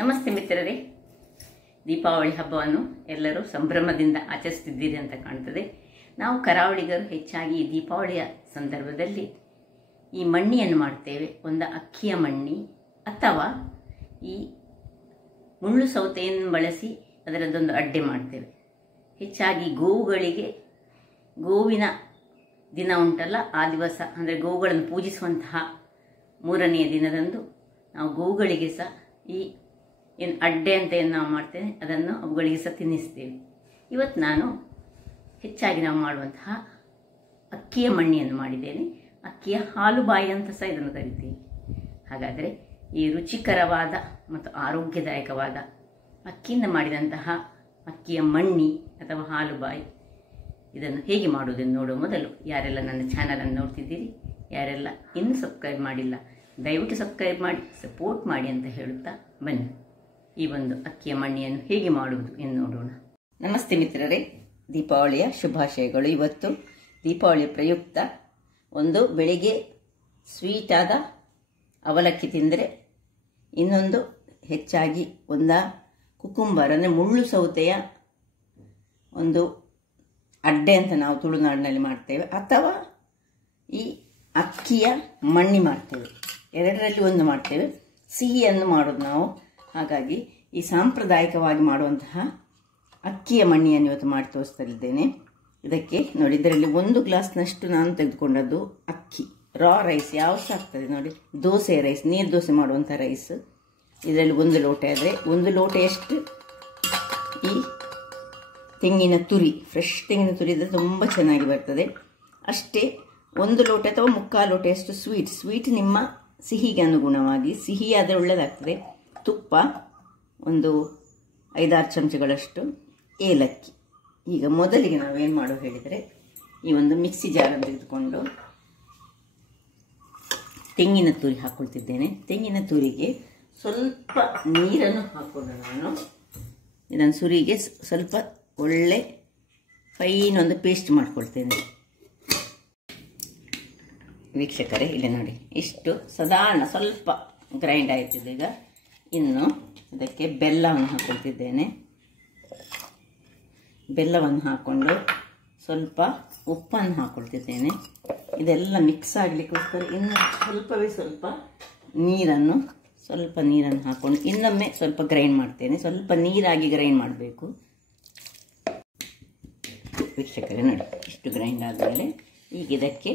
ನಮಸ್ತೆ ಮಿತ್ರರೇ, ದೀಪಾವಳಿ ಹಬ್ಬವನ್ನು ಎಲ್ಲರೂ ಸಂಭ್ರಮದಿಂದ ಆಚರಿಸುತ್ತಿದ್ದೀರಿ ಅಂತ ಕಾಣ್ತದೆ. ನಾವು ಕರಾವಳಿಗರು ಹೆಚ್ಚಾಗಿ ಈ ದೀಪಾವಳಿಯ ಸಂದರ್ಭದಲ್ಲಿ ಈ ಮಣ್ಣಿಯನ್ನು ಮಾಡ್ತೇವೆ. ಒಂದು ಅಕ್ಕಿಯ ಮಣ್ಣಿ ಅಥವಾ ಈ ಮುಳ್ಳು ಸೌತೆಯನ್ನು ಬಳಸಿ ಅದರದ್ದೊಂದು ಅಡ್ಡೆ ಮಾಡ್ತೇವೆ. ಹೆಚ್ಚಾಗಿ ಗೋವುಗಳಿಗೆ ಗೋವಿನ ದಿನ ಉಂಟಲ್ಲ, ಆ ದಿವಸ ಅಂದರೆ ಗೋವುಗಳನ್ನು ಪೂಜಿಸುವಂತಹ 3ನೆಯ ದಿನದಂದು ನಾವು ಗೋವುಗಳಿಗೆ ಸಹ ಈ ಏನು ಅಡ್ಡೆ ಅಂತ ಏನು ನಾವು ಮಾಡ್ತೇವೆ ಅದನ್ನು ಅವುಗಳಿಗೆ ಸಹ ತಿನ್ನಿಸ್ತೇವೆ. ಇವತ್ತು ನಾನು ಹೆಚ್ಚಾಗಿ ನಾವು ಮಾಡುವಂತಹ ಅಕ್ಕಿಯ ಮಣ್ಣಿಯನ್ನು ಮಾಡಿದ್ದೇನೆ. ಅಕ್ಕಿಯ ಹಾಲುಬಾಯಿ ಅಂತ ಸಹ ಇದನ್ನು ಕರಿತೀವಿ. ಹಾಗಾದರೆ ಈ ರುಚಿಕರವಾದ ಮತ್ತು ಆರೋಗ್ಯದಾಯಕವಾದ ಅಕ್ಕಿಯಿಂದ ಮಾಡಿದಂತಹ ಅಕ್ಕಿಯ ಮಣ್ಣಿ ಅಥವಾ ಹಾಲುಬಾಯಿ ಇದನ್ನು ಹೇಗೆ ಮಾಡುವುದನ್ನು ನೋಡುವ ಮೊದಲು ಯಾರೆಲ್ಲ ನನ್ನ ಚಾನಲನ್ನು ನೋಡ್ತಿದ್ದೀರಿ, ಯಾರೆಲ್ಲ ಇನ್ನೂ ಸಬ್ಸ್ಕ್ರೈಬ್ ಮಾಡಿಲ್ಲ, ದಯವಿಟ್ಟು ಸಬ್ಸ್ಕ್ರೈಬ್ ಮಾಡಿ ಸಪೋರ್ಟ್ ಮಾಡಿ ಅಂತ ಹೇಳುತ್ತಾ ಬನ್ನಿ ಈ ಒಂದು ಅಕ್ಕಿಯ ಮಣ್ಣಿಯನ್ನು ಹೇಗೆ ಮಾಡುವುದು ಎಂದು ನೋಡೋಣ. ನಮಸ್ತೆ ಮಿತ್ರರೇ, ದೀಪಾವಳಿಯ ಶುಭಾಶಯಗಳು. ಇವತ್ತು ದೀಪಾವಳಿಯ ಪ್ರಯುಕ್ತ ಒಂದು ಬೆಳಿಗ್ಗೆ ಸ್ವೀಟಾದ ಅವಲಕ್ಕಿ ತಿಂದರೆ, ಇನ್ನೊಂದು ಹೆಚ್ಚಾಗಿ ಕುಕುಂಬರ್ ಅಂದರೆ ಮುಳ್ಳು ಸೌತೆಯ ಒಂದು ಅಡ್ಡೆ ಅಂತ ನಾವು ತುಳುನಾಡಿನಲ್ಲಿ ಮಾಡ್ತೇವೆ, ಅಥವಾ ಈ ಅಕ್ಕಿಯ ಮಣ್ಣಿ ಮಾಡ್ತೇವೆ. ಎರಡರಲ್ಲಿ ಒಂದು ಮಾಡ್ತೇವೆ. ಸಿಹಿಯನ್ನು ಮಾಡೋದು ನಾವು. ಹಾಗಾಗಿ ಈ ಸಾಂಪ್ರದಾಯಿಕವಾಗಿ ಮಾಡುವಂತಹ ಅಕ್ಕಿಯ ಮಣ್ಣಿಯನ್ನು ಇವತ್ತು ಮಾಡಿ ತೋರಿಸ್ತಾ ಇದಕ್ಕೆ ನೋಡಿ, ಇದರಲ್ಲಿ 1 ಗ್ಲಾಸ್ನಷ್ಟು ನಾನು ತೆಗೆದುಕೊಂಡದ್ದು ಅಕ್ಕಿ, ರಾ ರೈಸ್ ಯಾವ ಸಹ ಆಗ್ತದೆ ನೋಡಿ, ದೋಸೆ ರೈಸ್, ನೀರು ದೋಸೆ ಮಾಡುವಂಥ ರೈಸ್. ಇದರಲ್ಲಿ 1 ಲೋಟ ಆದರೆ 1 ಲೋಟೆಯಷ್ಟು ಈ ತೆಂಗಿನ ತುರಿ, ಫ್ರೆಶ್ ತೆಂಗಿನ ತುರಿ ಇದ್ದರೆ ತುಂಬ ಚೆನ್ನಾಗಿ ಬರ್ತದೆ. ಅಷ್ಟೇ 1 ಲೋಟ ಅಥವಾ 3/4 ಲೋಟೆಯಷ್ಟು ಸ್ವೀಟ್ ನಿಮ್ಮ ಸಿಹಿಗೆ ಅನುಗುಣವಾಗಿ, ಸಿಹಿ ಆದರೆ ಒಳ್ಳೆಯದಾಗ್ತದೆ. ತುಪ್ಪ 5-6 ಚಮಚಗಳಷ್ಟು, ಏಲಕ್ಕಿ. ಈಗ ಮೊದಲಿಗೆ ನಾವೇನು ಮಾಡೋ ಹೇಳಿದರೆ, ಈ ಒಂದು ಮಿಕ್ಸಿ ಜಾರನ್ನು ತೆಗೆದುಕೊಂಡು ತೆಂಗಿನ ತುರಿ ಹಾಕ್ಕೊಳ್ತಿದ್ದೇನೆ. ತೆಂಗಿನ ತುರಿಗೆ ಸ್ವಲ್ಪ ನೀರನ್ನು ಹಾಕ್ಕೊಂಡು ನಾನು ಇದನ್ನು ಸುರಿಗೆ ಸ್ವಲ್ಪ ಒಳ್ಳೆ ಫೈನ್ ಒಂದು ಪೇಸ್ಟ್ ಮಾಡ್ಕೊಳ್ತೇನೆ. ವೀಕ್ಷಕರೇ, ಇಲ್ಲಿ ನೋಡಿ, ಇಷ್ಟು ಸಾಧಾರಣ ಸ್ವಲ್ಪ ಗ್ರೈಂಡ್ ಆಯ್ತಿದೆ. ಈಗ ಇನ್ನು ಅದಕ್ಕೆ ಬೆಲ್ಲವನ್ನು ಹಾಕ್ಕೊಳ್ತಿದ್ದೇನೆ. ಬೆಲ್ಲವನ್ನು ಹಾಕ್ಕೊಂಡು ಸ್ವಲ್ಪ ಉಪ್ಪನ್ನು ಹಾಕ್ಕೊಳ್ತಿದ್ದೇನೆ. ಇದೆಲ್ಲ ಮಿಕ್ಸ್ ಆಗಲಿಕ್ಕೋಸ್ಕರ ಇನ್ನು ಸ್ವಲ್ಪ ನೀರನ್ನು ಹಾಕ್ಕೊಂಡು ಇನ್ನೊಮ್ಮೆ ಸ್ವಲ್ಪ ಗ್ರೈಂಡ್ ಮಾಡ್ತೇನೆ. ಸ್ವಲ್ಪ ನೀರಾಗಿ ಗ್ರೈಂಡ್ ಮಾಡಬೇಕು. ವೀಕ್ಷಕರೇ ನೋಡಿ, ಇಷ್ಟು ಗ್ರೈಂಡ್ ಆದಮೇಲೆ ಈಗ ಇದಕ್ಕೆ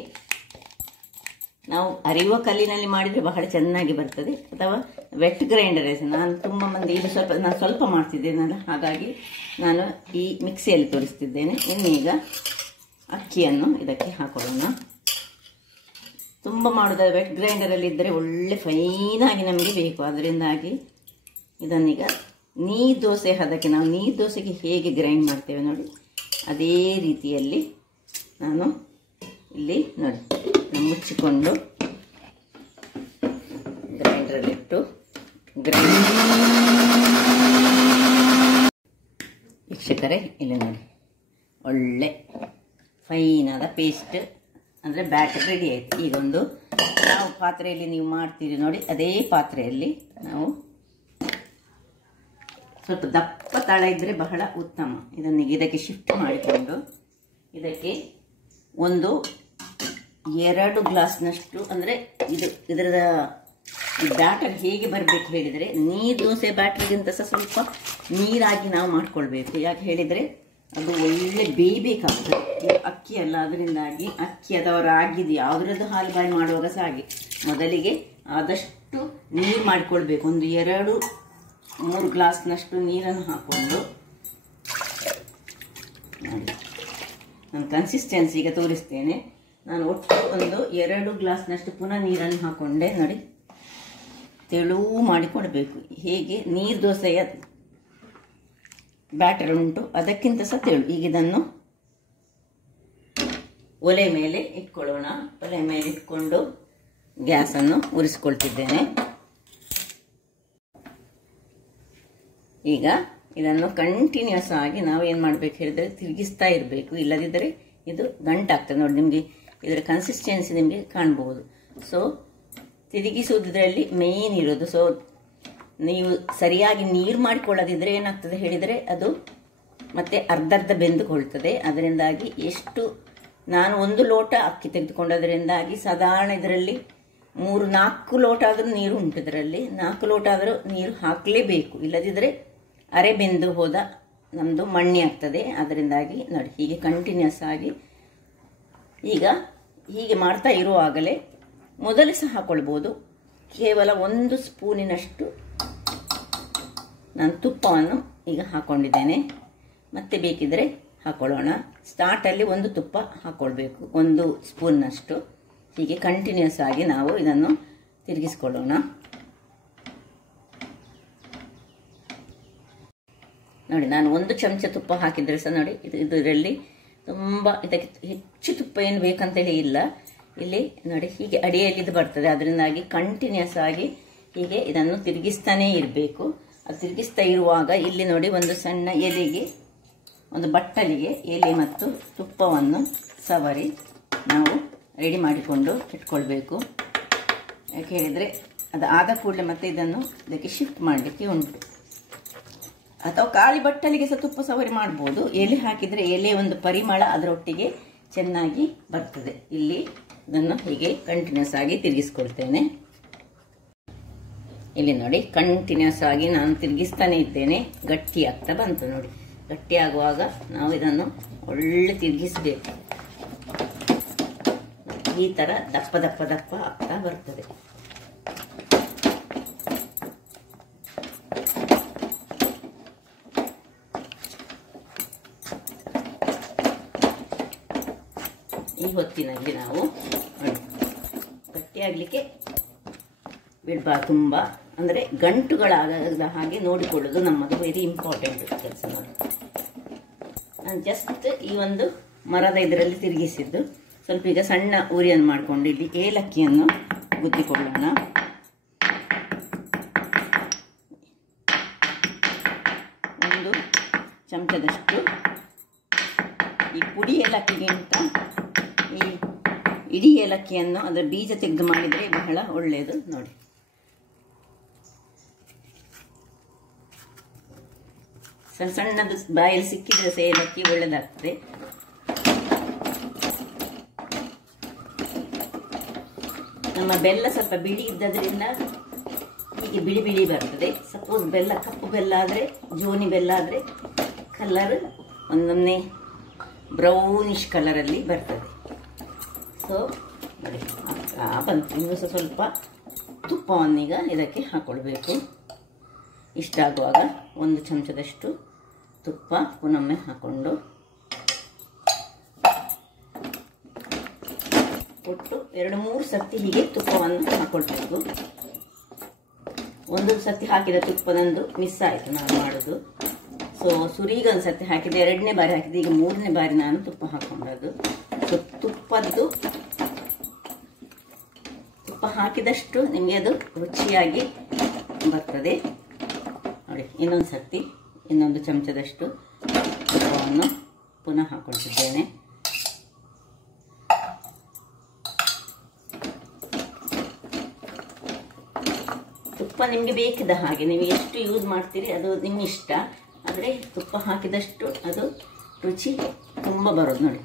ನಾವು ಅರಿಯುವ ಕಲ್ಲಿನಲ್ಲಿ ಮಾಡಿದರೆ ಬಹಳ ಚೆನ್ನಾಗಿ ಬರ್ತದೆ, ಅಥವಾ ವೆಟ್ ಗ್ರೈಂಡರ್. ನಾನು ತುಂಬ ಮಂದಿ ನಾನು ಸ್ವಲ್ಪ ಮಾಡ್ತಿದ್ದೇನಲ್ಲ, ಹಾಗಾಗಿ ನಾನು ಈ ಮಿಕ್ಸಿಯಲ್ಲಿ ತೋರಿಸ್ತಿದ್ದೇನೆ. ಇನ್ನೀಗ ಅಕ್ಕಿಯನ್ನು ಇದಕ್ಕೆ ಹಾಕೊಳ್ಳೋಣ. ತುಂಬ ಮಾಡೋದು ವೆಟ್ ಗ್ರೈಂಡರಲ್ಲಿ ಇದ್ದರೆ ಒಳ್ಳೆ ಫೈನಾಗಿ ನಮಗೆ ಬೇಕು. ಅದರಿಂದಾಗಿ ಇದನ್ನೀಗ ನೀರು ದೋಸೆ ಹದಕ್ಕೆ, ನಾವು ನೀರು ದೋಸೆಗೆ ಹೇಗೆ ಗ್ರೈಂಡ್ ಮಾಡ್ತೇವೆ ನೋಡಿ, ಅದೇ ರೀತಿಯಲ್ಲಿ ನಾನು ಇಲ್ಲಿ ನೋಡಿ ಮುಚ್ಚಿಕೊಂಡು ಗ್ರೈಂಡರಲ್ಲಿಟ್ಟು ವೀಕ್ಷಕರೇ, ಇಲ್ಲಿ ನೋಡಿ, ಒಳ್ಳೆ ಫೈನಾದ ಪೇಸ್ಟ್ ಅಂದರೆ ಬ್ಯಾಟರ್ ರೆಡಿ ಆಯಿತು. ಈಗೊಂದು ಯಾವ ಪಾತ್ರೆಯಲ್ಲಿ ನೀವು ಮಾಡ್ತೀರಿ ನೋಡಿ, ಅದೇ ಪಾತ್ರೆಯಲ್ಲಿ ನಾವು ಸ್ವಲ್ಪ ದಪ್ಪ ತಳ ಇದ್ದರೆ ಬಹಳ ಉತ್ತಮ. ಇದಕ್ಕೆ ಶಿಫ್ಟ್ ಮಾಡಿಕೊಂಡು ಇದಕ್ಕೆ 2 ಗ್ಲಾಸ್ನಷ್ಟು, ಅಂದರೆ ಇದರ ಬ್ಯಾಟರ್ ಹೇಗೆ ಬರಬೇಕು ಹೇಳಿದರೆ, ನೀರು ದೋಸೆ ಬ್ಯಾಟರ್ಗಿಂತ ಸಹ ಸ್ವಲ್ಪ ನೀರಾಗಿ ನಾವು ಮಾಡ್ಕೊಳ್ಬೇಕು. ಯಾಕೆ ಹೇಳಿದರೆ ಅದು ಒಳ್ಳೆ ಬೇಯಬೇಕಾಗ್ತದೆ. ಇದು ಅಕ್ಕಿ ಅಲ್ಲ, ಅದರಿಂದಾಗಿ ಅಕ್ಕಿ ಅಥವಾ ರಾಗಿದು ಯಾವುದ್ರದ್ದು ಹಾಲುಬಾಯಿ ಮಾಡುವಾಗ ಸಹ ಹಾಗೆ ಮೊದಲಿಗೆ ಆದಷ್ಟು ನೀರು ಮಾಡಿಕೊಳ್ಬೇಕು. 2-3 ಗ್ಲಾಸ್ನಷ್ಟು ನೀರನ್ನು ಹಾಕ್ಕೊಂಡು ನೋಡಿ, ನಾನು ಕನ್ಸಿಸ್ಟೆನ್ಸಿ ಈಗ ತೋರಿಸ್ತೇನೆ. ನಾನು ಒಟ್ಟು 2 ಗ್ಲಾಸ್ನಷ್ಟು ಪುನಃ ನೀರನ್ನು ಹಾಕ್ಕೊಂಡೆ ನೋಡಿ, ತೆಳುವು ಮಾಡಿಕೊಡ್ಬೇಕು. ಹೇಗೆ ನೀರು ದೋಸೆಯ ಬ್ಯಾಟರ್ ಉಂಟು ಅದಕ್ಕಿಂತ ಸಹ ತೆಳು. ಈಗ ಇದನ್ನು ಒಲೆ ಮೇಲೆ ಇಟ್ಕೊಳ್ಳೋಣ. ಒಲೆ ಮೇಲೆ ಇಟ್ಕೊಂಡು ಗ್ಯಾಸನ್ನು ಉರಿಸ್ಕೊಳ್ತಿದ್ದೇನೆ. ಈಗ ಇದನ್ನು ಕಂಟಿನ್ಯೂಸ್ ಆಗಿ ನಾವು ಏನು ಮಾಡಬೇಕು ಹೇಳಿದರೆ ತಿರುಗಿಸ್ತಾ ಇರಬೇಕು, ಇಲ್ಲದಿದ್ದರೆ ಇದು ಗಂಟಾಗ್ತದೆ ನೋಡಿ. ನಿಮಗೆ ಇದರ ಕನ್ಸಿಸ್ಟೆನ್ಸಿ ನಿಮಗೆ ಕಾಣಬಹುದು. ಸೊ ತಿರುಗಿಸುವುದರಲ್ಲಿ ಮೇನ್ ಇರೋದು. ಸೊ ನೀವು ಸರಿಯಾಗಿ ನೀರು ಮಾಡಿಕೊಳ್ಳದಿದ್ರೆ ಏನಾಗ್ತದೆ ಹೇಳಿದರೆ ಅದು ಮತ್ತೆ ಅರ್ಧ ಬೆಂದುಕೊಳ್ತದೆ. ಅದರಿಂದಾಗಿ ನಾನು 1 ಲೋಟ ಅಕ್ಕಿ ತೆಗೆದುಕೊಂಡದ್ರಿಂದಾಗಿ ಸಾಧಾರಣ ಇದರಲ್ಲಿ 3-4 ಲೋಟ ಆದರೂ ನೀರು ಉಂಟು. ಇದರಲ್ಲಿ 4 ಲೋಟ ಆದರೂ ನೀರು ಹಾಕಲೇಬೇಕು, ಇಲ್ಲದಿದ್ದರೆ ಅರೆ ಬೆಂದು ಹೋದ ನಮ್ಮದು ಮಣ್ಣಿ ಆಗ್ತದೆ. ಅದರಿಂದಾಗಿ ನೋಡಿ ಹೀಗೆ ಕಂಟಿನ್ಯೂಸ್ ಆಗಿ ಈಗ ಹೀಗೆ ಮಾಡ್ತಾ ಇರುವಾಗಲೇ ಮೊದಲು ಸಹ ಹಾಕೊಳ್ಬೋದು. ಕೇವಲ 1 ಸ್ಪೂನಿನಷ್ಟು ನಾನು ತುಪ್ಪವನ್ನು ಈಗ ಹಾಕೊಂಡಿದ್ದೇನೆ. ಮತ್ತೆ ಬೇಕಿದ್ರೆ ಹಾಕೊಳ್ಳೋಣ. ಸ್ಟಾರ್ಟಲ್ಲಿ 1 ತುಪ್ಪ ಹಾಕೊಳ್ಬೇಕು, 1 ಸ್ಪೂನ್ನಷ್ಟು. ಹೀಗೆ ಕಂಟಿನ್ಯೂಸ್ ಆಗಿ ನಾವು ಇದನ್ನು ತಿರುಗಿಸ್ಕೊಳ್ಳೋಣ. ನೋಡಿ ನಾನು 1 ಚಮಚ ತುಪ್ಪ ಹಾಕಿದ್ರೆ ಸಹ ನೋಡಿ ಇದರಲ್ಲಿ ತುಂಬ ಇದಕ್ಕೆ ಹೆಚ್ಚು ತುಪ್ಪ ಏನು ಬೇಕಂತೇಳಿ ಇಲ್ಲ. ಇಲ್ಲಿ ನೋಡಿ ಹೀಗೆ ಅಡಿಯಲ್ಲಿ ಇದು ಬರ್ತದೆ. ಅದರಿಂದಾಗಿ ಕಂಟಿನ್ಯೂಸ್ ಆಗಿ ಹೀಗೆ ಇದನ್ನು ತಿರುಗಿಸ್ತಾನೇ ಇರಬೇಕು. ಅದು ತಿರುಗಿಸ್ತಾ ಇರುವಾಗ ಇಲ್ಲಿ ನೋಡಿ ಒಂದು ಸಣ್ಣ ಎಲೆಗೆ, ಒಂದು ಬಟ್ಟಲಿಗೆ ಎಲೆ ಮತ್ತು ತುಪ್ಪವನ್ನು ಸವರಿ ನಾವು ರೆಡಿ ಮಾಡಿಕೊಂಡು ಇಟ್ಕೊಳ್ಬೇಕು. ಯಾಕೆ ಹೇಳಿದರೆ ಅದು ಆದ ಕೂಡಲೇ ಮತ್ತೆ ಇದನ್ನು ಇದಕ್ಕೆ ಶಿಫ್ಟ್ ಮಾಡಲಿಕ್ಕೆ ಉಂಟು. ಅಥವಾ ಖಾಲಿ ಬಟ್ಟಲಿಗೆ ಸಹ ತುಪ್ಪ ಸವರಿ ಮಾಡ್ಬೋದು. ಎಲೆ ಹಾಕಿದರೆ ಎಲೆ ಒಂದು ಪರಿಮಳ ಅದರೊಟ್ಟಿಗೆ ಚೆನ್ನಾಗಿ ಬರ್ತದೆ. ಇಲ್ಲಿ ಇದನ್ನು ಹೀಗೆ ಕಂಟಿನ್ಯೂಸ್ ಆಗಿ ತಿರುಗಿಸ್ಕೊಳ್ತೇನೆ. ಇಲ್ಲಿ ನೋಡಿ ಕಂಟಿನ್ಯೂಸ್ ಆಗಿ ನಾನು ತಿರುಗಿಸ್ತಾನೆ ಇದ್ದೇನೆ. ಗಟ್ಟಿ ಆಗ್ತಾ ಬಂತು ನೋಡಿ. ಗಟ್ಟಿ ಆಗುವಾಗ ನಾವು ಇದನ್ನು ಒಳ್ಳೆ ತಿರುಗಿಸಬೇಕು. ಈ ತರ ದಪ್ಪ ದಪ್ಪ ದಪ್ಪ ಆಗ್ತಾ ಬರ್ತದೆ. ಈ ಹೊತ್ತಿನಲ್ಲಿ ನಾವು ಗಟ್ಟಿಯಾಗಲಿಕ್ಕೆ ಬಿಡಬಾರ್ದು. ತುಂಬ ಅಂದರೆ ಗಂಟುಗಳಾಗದ ಹಾಗೆ ನೋಡಿಕೊಳ್ಳೋದು ನಮ್ಮದು ವೆರಿ ಇಂಪಾರ್ಟೆಂಟ್ ಕೆಲಸ. ನೋಡಿ ನಾನು ಜಸ್ಟ್ ಈ ಒಂದು ಮರದ ಇದರಲ್ಲಿ ತಿರುಗಿಸಿದ್ದು. ಸ್ವಲ್ಪ ಈಗ ಸಣ್ಣ ಉರಿಯನ್ನು ಮಾಡಿಕೊಂಡು ಇಲ್ಲಿ ಏಲಕ್ಕಿಯನ್ನು ಗುದ್ದಿಕೊಳ್ಳೋಣ. ಒಂದು ಚಮಚದಷ್ಟು ಈ ಪುಡಿ ಏಲಕ್ಕಿಗಿಂತ ಈ ಇಡೀ ಏಲಕ್ಕಿಯನ್ನು ಅದರ ಬೀಜ ತೆಗೆದು ಮಾಡಿದರೆ ಬಹಳ ಒಳ್ಳೆಯದು. ನೋಡಿ ಸಣ್ಣ ಸಣ್ಣದು ಬಾಯಲ್ಲಿ ಸಿಕ್ಕಿದ್ರೆ ಸಹ ಏಲಕ್ಕಿ ಒಳ್ಳೆದಾಗ್ತದೆ. ನಮ್ಮ ಬೆಲ್ಲ ಸ್ವಲ್ಪ ಬಿಳಿ ಇದ್ದದ್ರಿಂದ ಹೀಗೆ ಬಿಳಿ ಬಿಳಿ ಬರ್ತದೆ. ಸಪೋಸ್ ಬೆಲ್ಲ ಕಪ್ಪು ಬೆಲ್ಲ ಆದರೆ, ಜೋನಿ ಬೆಲ್ಲ ಆದರೆ ಕಲರ್ ಒಂದೊಮ್ಮೆ ಬ್ರೌನಿಶ್ ಕಲರಲ್ಲಿ ಬರ್ತದೆ. ಸೊ ನೋಡಿ ಬಂತು. ಇನ್ನೂ ಸಹ ಸ್ವಲ್ಪ ತುಪ್ಪವನ್ನೀಗ ಇದಕ್ಕೆ ಹಾಕೊಳ್ಬೇಕು. ಇಷ್ಟ ಆಗುವಾಗ 1 ಚಮಚದಷ್ಟು ತುಪ್ಪ ಪುನೊಮ್ಮೆ ಹಾಕೊಂಡು ಒಟ್ಟು 2-3 ಸರ್ತಿ ಹೀಗೆ ತುಪ್ಪವನ್ನು ಹಾಕೊಳ್ಬೇಕು. ಒಂದು ಸರ್ತಿ ಹಾಕಿದ ತುಪ್ಪದಂದು ಮಿಸ್ ಆಯಿತು ನಾನು ಮಾಡೋದು. ಸೊ ಸುರಿಗೆ ಒಂದು ಸರ್ತಿ ಹಾಕಿದೆ, 2ನೇ ಬಾರಿ ಹಾಕಿದೆ, ಈಗ 3ನೇ ಬಾರಿ ನಾನು ತುಪ್ಪ ಹಾಕೊಂಡದ್ದು. ಸೊ ತುಪ್ಪ ಹಾಕಿದಷ್ಟು ನಿಮಗೆ ಅದು ರುಚಿಯಾಗಿ ಬರ್ತದೆ. ನೋಡಿ ಇನ್ನೊಂದು ಸರ್ತಿ 1 ಚಮಚದಷ್ಟು ತುಪ್ಪವನ್ನು ಪುನಃ ಹಾಕೊಳ್ತಿದ್ದೇನೆ. ತುಪ್ಪ ನಿಮಗೆ ಬೇಕಿದ್ದ ಹಾಗೆ ನೀವು ಎಷ್ಟು ಯೂಸ್ ಮಾಡ್ತೀರಿ ಅದು ನಿಮ್ಮ ಇಷ್ಟ. ಆದರೆ ತುಪ್ಪ ಹಾಕಿದಷ್ಟು ಅದು ರುಚಿ ತುಂಬ ಬರೋದು. ನೋಡಿ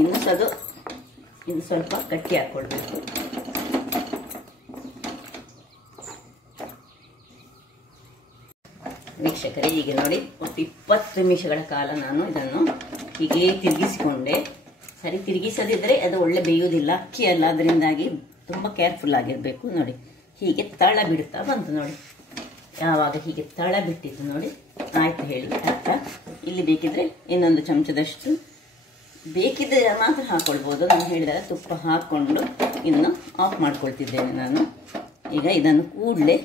ಇನ್ನು ಸ್ವಲ್ಪ ಗಟ್ಟಿ ಹಾಕ್ಕೊಳ್ಬೇಕು. ವೀಕ್ಷಕರೇ ಈಗ ನೋಡಿ ಒಟ್ಟು 20 ನಿಮಿಷಗಳ ಕಾಲ ನಾನು ಇದನ್ನು ಹೀಗೆ ತಿರುಗಿಸಿಕೊಂಡೆ. ಸರಿ ತಿರುಗಿಸದಿದ್ದರೆ ಅದು ಒಳ್ಳೆ ಬೇಯುವುದಿಲ್ಲ, ಅಕ್ಕಿ ಅಲ್ಲ. ಅದರಿಂದಾಗಿ ತುಂಬ ಕೇರ್ಫುಲ್ ಆಗಿರಬೇಕು. ನೋಡಿ ಹೀಗೆ ತಳ ಬಿಡ್ತಾ ಬಂತು. ನೋಡಿ ಯಾವಾಗ ಹೀಗೆ ತಳ ಬಿಟ್ಟಿತ್ತು ನೋಡಿ ಆಯ್ತು ಹೇಳಿ ಅರ್ಥ. ಇಲ್ಲಿ ಬೇಕಿದ್ರೆ 1 ಚಮಚದಷ್ಟು ಬೇಕಿದ್ರೆ ಮಾತ್ರ ಹಾಕೊಳ್ಬೋದು. ನಾನು ಹೇಳಿದಾಗ ತುಪ್ಪ ಹಾಕ್ಕೊಂಡು ಇನ್ನು ಆಫ್ ಮಾಡ್ಕೊಳ್ತಿದ್ದೇನೆ ನಾನು. ಈಗ ಇದನ್ನು ಕೂಡಲೇ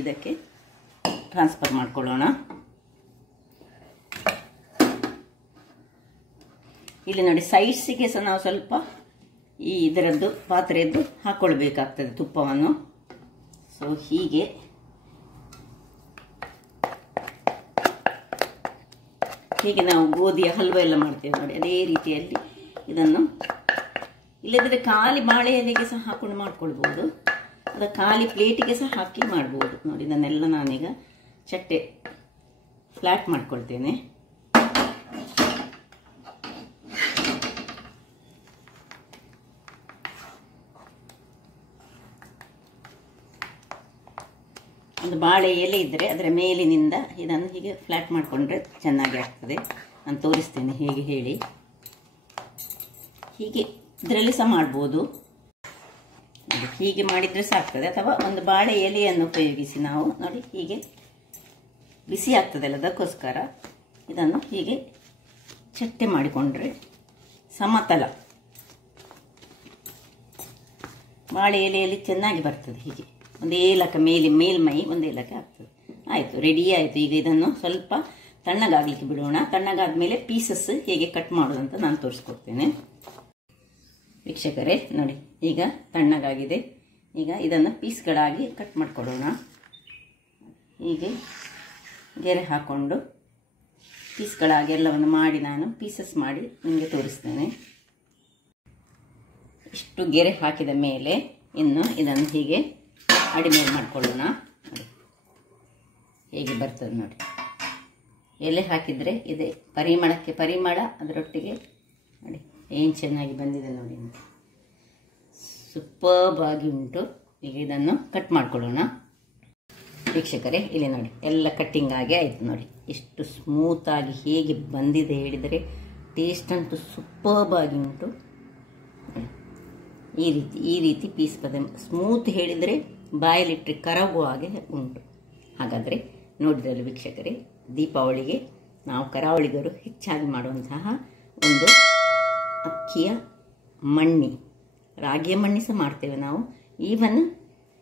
ಇದಕ್ಕೆ ಟ್ರಾನ್ಸ್ಫರ್ ಮಾಡ್ಕೊಳ್ಳೋಣ. ಇಲ್ಲಿ ನೋಡಿ ಸೈಡ್ಸಿಗೆ ಸಹ ನಾವು ಸ್ವಲ್ಪ ಈ ಇದರದ್ದು ಪಾತ್ರೆಯದ್ದು ಹಾಕ್ಕೊಳ್ಬೇಕಾಗ್ತದೆ ತುಪ್ಪವನ್ನು. ಸೊ ಹೀಗೆ ನಾವು ಗೋಧಿಯ ಹಲ್ವ ಎಲ್ಲ ಮಾಡ್ತೇವೆ ನೋಡಿ, ಅದೇ ರೀತಿಯಲ್ಲಿ ಇದನ್ನು. ಇಲ್ಲದಿದ್ದರೆ ಖಾಲಿ ಬಾಳೆ ಎಲೆಗೆ ಸಹ ಹಾಕೊಂಡು ಮಾಡ್ಕೊಳ್ಬೋದು. ಅದು ಖಾಲಿ ಪ್ಲೇಟಿಗೆ ಸಹ ಹಾಕಿ ಮಾಡ್ಬೋದು ನೋಡಿ. ಇದನ್ನೆಲ್ಲ ನಾನೀಗ ಚಟ್ಟೆ ಫ್ಲ್ಯಾಟ್ ಮಾಡ್ಕೊಳ್ತೇನೆ. ಒಂದು ಬಾಳೆ ಎಲೆ ಇದ್ದರೆ ಅದರ ಮೇಲಿನಿಂದ ಇದನ್ನು ಹೀಗೆ ಫ್ಲ್ಯಾಟ್ ಮಾಡಿಕೊಂಡ್ರೆ ಚೆನ್ನಾಗಿ ಆಗ್ತದೆ. ನಾನು ತೋರಿಸ್ತೇನೆ ಹೇಗೆ ಹೇಳಿ. ಹೀಗೆ ಇದರಲ್ಲಿ ಸಹ ಮಾಡ್ಬೋದು, ಹೀಗೆ ಮಾಡಿದರೆ ಸಾಕ್ತದೆ. ಅಥವಾ ಒಂದು ಬಾಳೆ ಎಲೆಯನ್ನು ಉಪಯೋಗಿಸಿ ನಾವು ನೋಡಿ ಹೀಗೆ ಬಿಸಿ ಆಗ್ತದಲ್ಲ, ಅದಕ್ಕೋಸ್ಕರ ಇದನ್ನು ಹೀಗೆ ಚಟ್ಟೆ ಮಾಡಿಕೊಂಡ್ರೆ ಸಮತಲ ಬಾಳೆ ಎಲೆಯಲ್ಲಿ ಚೆನ್ನಾಗಿ ಬರ್ತದೆ. ಹೀಗೆ ಒಂದು ಏಲಕ್ಕ ಮೇಲ್ಮೈ ಒಂದು ಏಲಕ್ಕ ಆಗ್ತದೆ. ಆಯಿತು, ರೆಡಿ ಆಯಿತು. ಈಗ ಇದನ್ನು ಸ್ವಲ್ಪ ತಣ್ಣಗಾಗಲಿಕ್ಕೆ ಬಿಡೋಣ. ತಣ್ಣಗಾದ ಮೇಲೆ ಪೀಸಸ್ ಹೇಗೆ ಕಟ್ ಮಾಡೋದಂತ ನಾನು ತೋರಿಸ್ಕೊಡ್ತೇನೆ. ವೀಕ್ಷಕರೇ ನೋಡಿ, ಈಗ ತಣ್ಣಗಾಗಿದೆ. ಈಗ ಇದನ್ನು ಪೀಸ್ಗಳಾಗಿ ಕಟ್ ಮಾಡಿಕೊಡೋಣ. ಹೀಗೆ ಗೆರೆ ಹಾಕ್ಕೊಂಡು ಪೀಸ್ಗಳಾಗಿ ಎಲ್ಲವನ್ನು ಮಾಡಿ ನಾನು ಪೀಸಸ್ ಮಾಡಿ ನಿಮಗೆ ತೋರಿಸ್ತೇನೆ. ಇಷ್ಟು ಗೆರೆ ಹಾಕಿದ ಮೇಲೆ ಇನ್ನು ಇದನ್ನು ಹೀಗೆ ಅಡಿಮೇಲೆ ಮಾಡಿಕೊಳ್ಳೋಣ. ನೋಡಿ ಹೇಗೆ ಬರ್ತದೆ ನೋಡಿ. ಎಲೆ ಹಾಕಿದರೆ ಇದೆ ಪರಿಮಳಕ್ಕೆ ಪರಿಮಳ, ಅದರೊಟ್ಟಿಗೆ ನೋಡಿ ಏನು ಚೆನ್ನಾಗಿ ಬಂದಿದೆ ನೋಡಿ, ಸೂಪರ್ಬ್ ಆಗಿ ಉಂಟು. ಈಗ ಇದನ್ನು ಕಟ್ ಮಾಡ್ಕೊಳ್ಳೋಣ. ವೀಕ್ಷಕರೇ ಇಲ್ಲಿ ನೋಡಿ ಎಲ್ಲ ಕಟ್ಟಿಂಗ್ ಆಗಿ ಆಯಿತು ನೋಡಿ. ಎಷ್ಟು ಸ್ಮೂತಾಗಿ ಹೇಗೆ ಬಂದಿದೆ ಹೇಳಿದರೆ, ಟೇಸ್ಟ್ ಅಂತೂ ಸೂಪರ್ಬ್ ಆಗಿ ಉಂಟು. ಈ ರೀತಿ ಪೀಸ್ ಬದ ಸ್ಮೂತ್ ಹೇಳಿದರೆ ಬಾಯಲ್ಲಿಟ್ಟರೆ ಕರಗುವ ಹಾಗೆ ಉಂಟು. ಹಾಗಾದರೆ ನೋಡಿದ್ರಲ್ಲ ವೀಕ್ಷಕರೇ, ದೀಪಾವಳಿಗೆ ನಾವು ಕರಾವಳಿಗರು ಹೆಚ್ಚಾಗಿ ಮಾಡುವಂತಹ ಒಂದು ಅಕ್ಕಿಯ ಮಣ್ಣಿ, ರಾಗಿಯ ಮಣ್ಣಿ ಸಹ ಮಾಡ್ತೇವೆ ನಾವು. ಈವನ್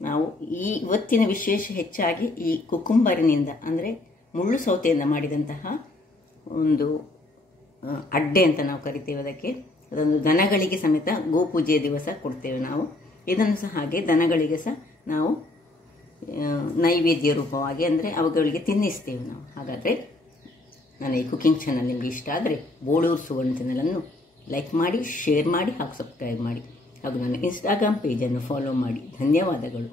ನಾವು ಇವತ್ತಿನ ವಿಶೇಷ ಹೆಚ್ಚಾಗಿ ಈ ಕುಕುಂಬರಿನಿಂದ ಅಂದರೆ ಮುಳ್ಳು ಸೌತೆಯಿಂದ ಮಾಡಿದಂತಹ ಒಂದು ಅಡ್ಡೆ ಅಂತ ನಾವು ಕರಿತೇವೆ ಅದಕ್ಕೆ. ಅದೊಂದು ದನಗಳಿಗೆ ಸಮೇತ ಗೋಪೂಜೆಯ ದಿವಸ ಕೊಡ್ತೇವೆ ನಾವು. ಇದನ್ನು ಸಹ ಹಾಗೆ ದನಗಳಿಗೆ ಸಹ ನಾವು ನೈವೇದ್ಯ ರೂಪವಾಗಿ ಅಂದರೆ ಅವುಗಳಿಗೆ ತಿನ್ನಿಸ್ತೇವೆ ನಾವು. ಹಾಗಾದರೆ ನನ್ನ ಈ ಕುಕಿಂಗ್ ಚಾನಲ್ ನಿಮಗೆ ಇಷ್ಟ ಆದರೆ ಬೋಳೂರು ಸುವರ್ಣ ಚಾನಲನ್ನು ಲೈಕ್ ಮಾಡಿ, ಶೇರ್ ಮಾಡಿ ಹಾಗೂ ಸಬ್ಸ್ಕ್ರೈಬ್ ಮಾಡಿ ಹಾಗೂ ನನ್ನ ಇನ್ಸ್ಟಾಗ್ರಾಮ್ ಪೇಜನ್ನು ಫಾಲೋ ಮಾಡಿ. ಧನ್ಯವಾದಗಳು.